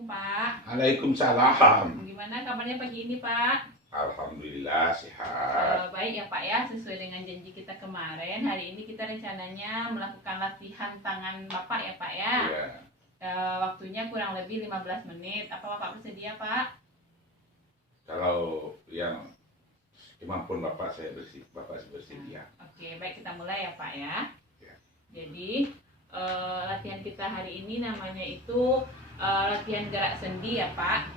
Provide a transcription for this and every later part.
Assalamualaikum Pak. Waalaikumsalam. Gimana kabarnya pagi ini Pak? Alhamdulillah sehat. Baik ya Pak ya, sesuai dengan janji kita kemarin, hari ini kita rencananya melakukan latihan tangan Bapak ya Pak ya. Iya. Waktunya kurang lebih 15 menit. Apa Bapak bersedia Pak? Kalau yang kemampuan Bapak bersedia. Oke, baik kita mulai ya Pak ya. Ya. Jadi latihan kita hari ini namanya itu latihan gerak sendi ya Pak.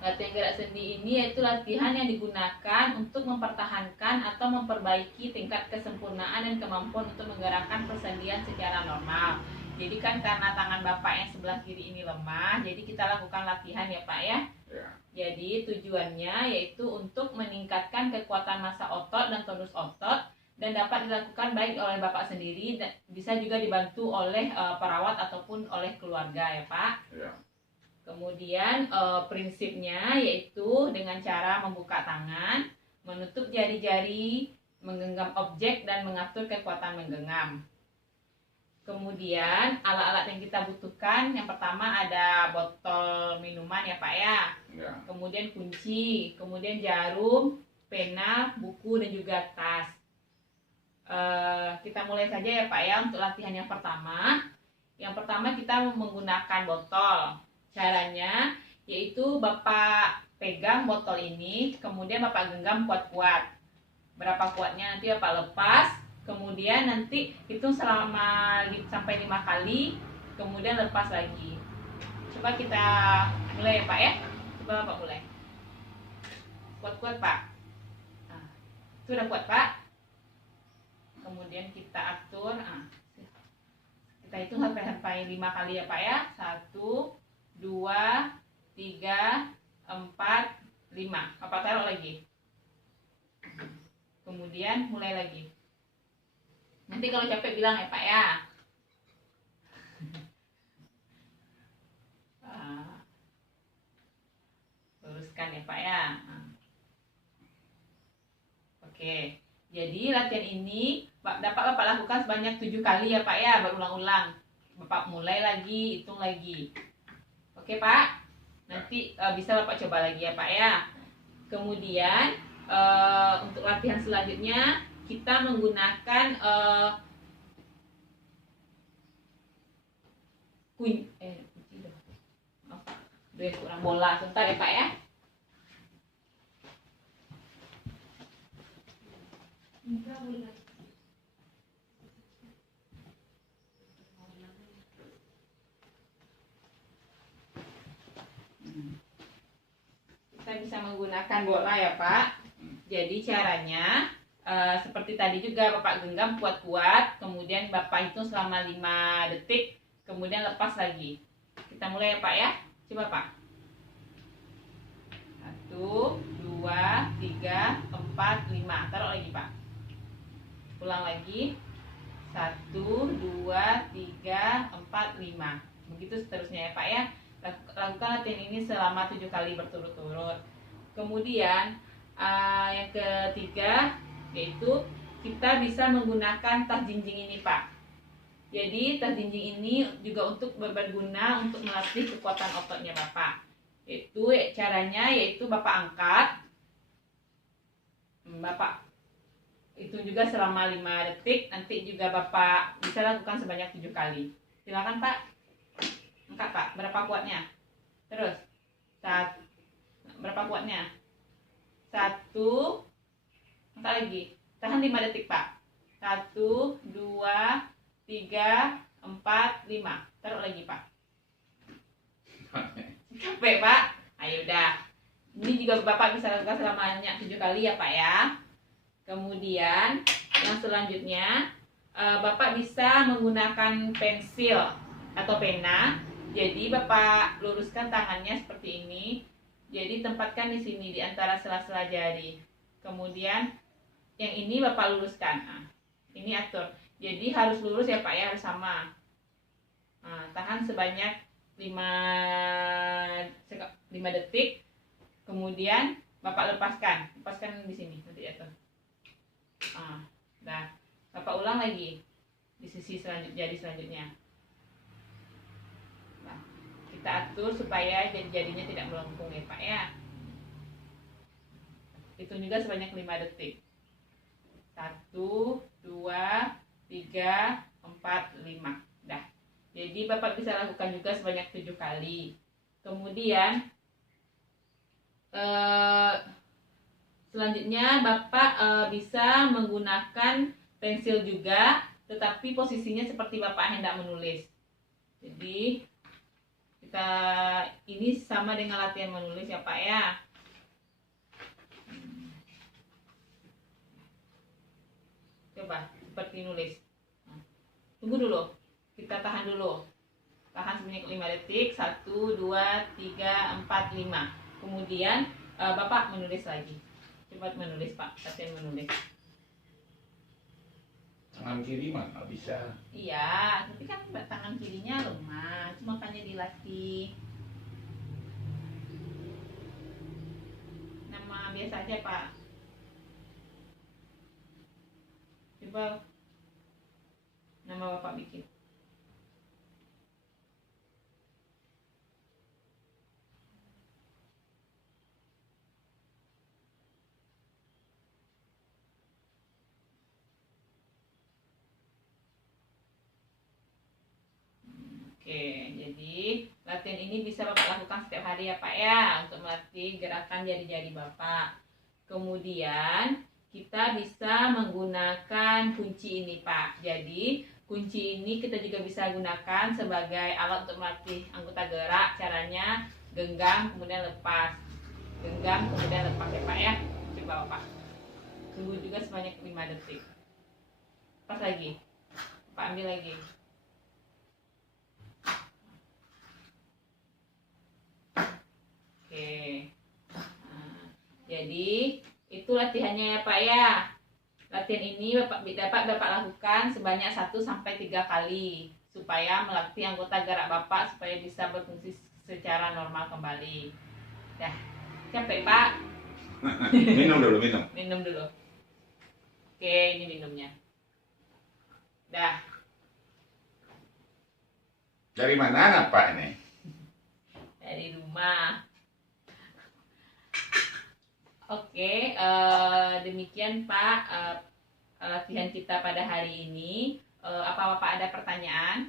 Latihan gerak sendi ini yaitu latihan yang digunakan untuk mempertahankan atau memperbaiki tingkat kesempurnaan dan kemampuan untuk menggerakkan persendian secara normal. Jadi kan karena tangan Bapak yang sebelah kiri ini lemah, jadi kita lakukan latihan ya Pak ya. Ya. Jadi tujuannya yaitu untuk meningkatkan kekuatan massa otot dan tonus otot, dan dapat dilakukan baik oleh Bapak sendiri dan bisa juga dibantu oleh perawat ataupun oleh keluarga ya Pak. Ya. Kemudian prinsipnya yaitu dengan cara membuka tangan, menutup jari-jari, menggenggam objek dan mengatur kekuatan menggenggam. Kemudian alat-alat yang kita butuhkan, yang pertama ada botol minuman ya Pak ya. Ya. Kemudian kunci, kemudian jarum, pena, buku dan juga tas. Kita mulai saja ya Pak ya untuk latihan yang pertama. Yang pertama kita menggunakan botol. Caranya yaitu Bapak pegang botol ini, kemudian Bapak genggam kuat-kuat. Berapa kuatnya nanti Bapak lepas, kemudian nanti hitung selama sampai 5 kali, kemudian lepas lagi. Coba kita mulai ya Pak ya. Coba Bapak mulai. Kuat-kuat Pak. Nah, itu udah kuat Pak. Kemudian kita atur, kita hitung sampai 5 kali ya Pak ya. 1, 2, 3, 4, 5. Bapak taruh lagi. Kemudian mulai lagi. Nanti kalau capek bilang ya Pak ya. Luruskan ya Pak ya. Oke. Jadi latihan ini dapat Bapak lakukan sebanyak 7 kali ya Pak ya, berulang-ulang. Bapak mulai lagi, hitung lagi. Oke Pak, nanti bisa Bapak coba lagi ya Pak ya. Kemudian untuk latihan selanjutnya kita menggunakan kurang bola sebentar ya Pak ya. Kita bisa menggunakan bola ya Pak. Jadi caranya seperti tadi juga Bapak genggam kuat-kuat, kemudian Bapak hitung selama 5 detik, kemudian lepas lagi. Kita mulai ya Pak ya. Coba Pak. 1, 2, 3, 4, 5. Taruh lagi Pak. Ulang lagi. 1, 2, 3, 4, 5. Begitu seterusnya ya Pak ya. Lakukan latihan ini selama 7 kali berturut-turut. Kemudian yang ketiga yaitu kita bisa menggunakan tas jinjing ini Pak. Jadi tas jinjing ini juga untuk berguna untuk melatih kekuatan ototnya Bapak. Itu caranya yaitu Bapak angkat, Bapak itu juga selama 5 detik, nanti juga Bapak bisa lakukan sebanyak 7 kali. Silakan Pak. Angkat Pak, berapa kuatnya? Terus. Berapa kuatnya? 1. Angkat lagi. Tahan 5 detik Pak. 1, 2, 3, 4, 5. Taruh lagi Pak. Capek Pak. Ayo udah. Ini juga Bapak bisa lakukan selama 7 kali ya Pak ya. Kemudian yang selanjutnya Bapak bisa menggunakan pensil atau pena. Jadi Bapak luruskan tangannya seperti ini. Jadi tempatkan di sini di antara sela-sela jari. Kemudian yang ini Bapak luruskan. Ini atur. Jadi harus lurus ya Pak ya, harus sama. Tahan sebanyak 5 detik. Kemudian Bapak lepaskan di sini nanti atur. Nah, Bapak ulang lagi di sisi jari selanjutnya. Nah, Kita atur supaya jadinya tidak melengkung ya Pak ya. Hitung juga sebanyak 5 detik. 1, 2, 3, 4, 5. Dah. Jadi Bapak bisa lakukan juga sebanyak 7 kali. Kemudian selanjutnya Bapak bisa menggunakan pensil juga, tetapi posisinya seperti Bapak hendak menulis. Jadi kita ini sama dengan latihan menulis ya Pak ya. Coba seperti nulis. Tunggu dulu. Kita tahan dulu. Tahan sebanyak 5 detik. 1, 2, 3, 4, 5. Kemudian Bapak menulis lagi. Coba menulis Pak. Latihan menulis. Tangan kiri mah nggak bisa. Iya, tapi kan tangan kirinya lemah. Cuma makanya dilatih. Nama biasa aja Pak. Coba nama Bapak bikin. Oke, jadi latihan ini bisa Bapak lakukan setiap hari ya Pak ya, untuk melatih gerakan jari-jari Bapak. Kemudian kita bisa menggunakan kunci ini Pak. Jadi kunci ini kita juga bisa gunakan sebagai alat untuk melatih anggota gerak. Caranya genggam kemudian lepas, genggam kemudian lepas ya Pak ya. Coba Bapak tunggu juga sebanyak 5 detik. Pas lagi, Pak ambil lagi. Oke. Nah, jadi itu latihannya ya Pak ya. Latihan ini dapat Bapak lakukan sebanyak 1 sampai 3 kali supaya melatih anggota gerak Bapak supaya bisa berfungsi secara normal kembali. Dah, capek Pak? Minum dulu, minum. Minum dulu. Oke, ini minumnya. Dah. Dari mana Pak ini? Dari rumah. Oke, demikian Pak latihan kita pada hari ini. Apa Bapak ada pertanyaan?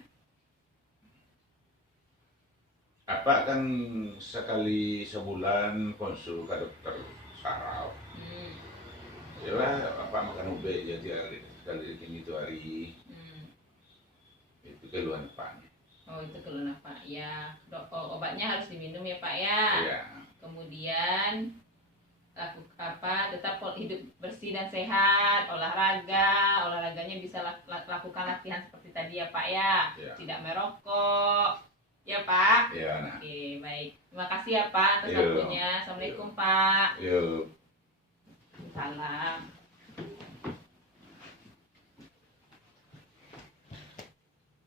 Apa kan sekali sebulan konsul ke dokter saraf. Yalah, apa makan ube jadi kali ini tuh hari. Itu keluhan Pak. Oh itu keluhan Pak ya. Obatnya harus diminum ya Pak ya. Iya. Kemudian tetap hidup bersih dan sehat, olahraganya bisa lakukan latihan seperti tadi ya Pak ya. Tidak merokok ya Pak. Iya. Nah. Oke baik, terima kasih ya Pak atas waktunya. Assalamualaikum Pak. Yuk. Salam.